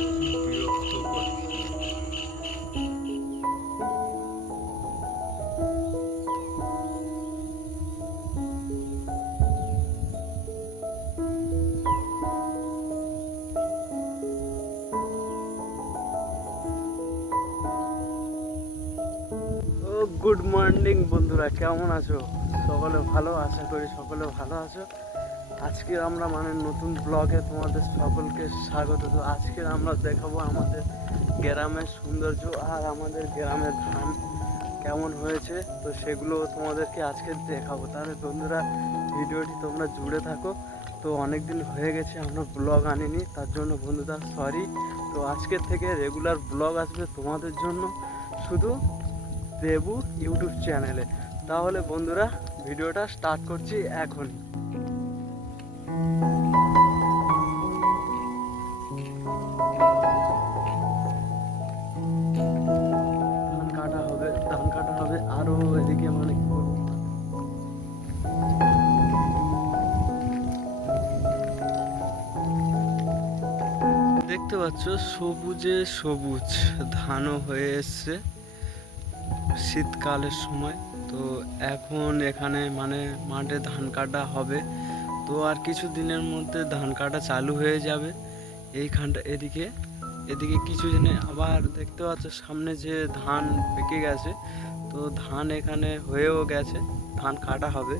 বিরক্ত good morning বন্ধুরা কেমন আছো? সকলে ভালো? আশা করি সকলে ভালো আছো। আজকে আমরা মানে নতুন ব্লগে তোমাদের সকলকে স্বাগত। তো আজকে আমরা দেখাবো আমাদের গ্রামের সৌন্দর্য আর আমাদের গ্রামের ধান কেমন হয়েছে। তো সেগুলো তোমাদেরকে আজকে দেখাবো। তাহলে বন্ধুরা, ভিডিওটি তোমরা জুড়ে থাকো। তো অনেক দিন হয়ে গেছে, আমরা ব্লগ আনিনি, তার জন্য বন্ধুরা সরি তো আজকের থেকে রেগুলার ব্লগ আসবে তোমাদের জন্য শুধু দেবু ইউটিউব চ্যানেলে। তাহলে বন্ধুরা, ভিডিওটা স্টার্ট করছি এখনই। কাটা হবে ধান কাটা হবে আরও এদিকে মানে দেখতে পাচ্ছ, সবুজে সবুজ ধানও হয়ে এসছে শীতকালের সময়। তো এখন এখানে মানে মাঠে ধান কাটা হবে। তো আর কিছু দিনের মধ্যে ধান কাটা চালু হয়ে যাবে। এইখানটা এদিকে এদিকে কিছু দিনে আবার দেখতে পাচ্ছ, সামনে যে ধান পেকে গেছে, তো ধান এখানে হয়েও গেছে, ধান কাটা হবে।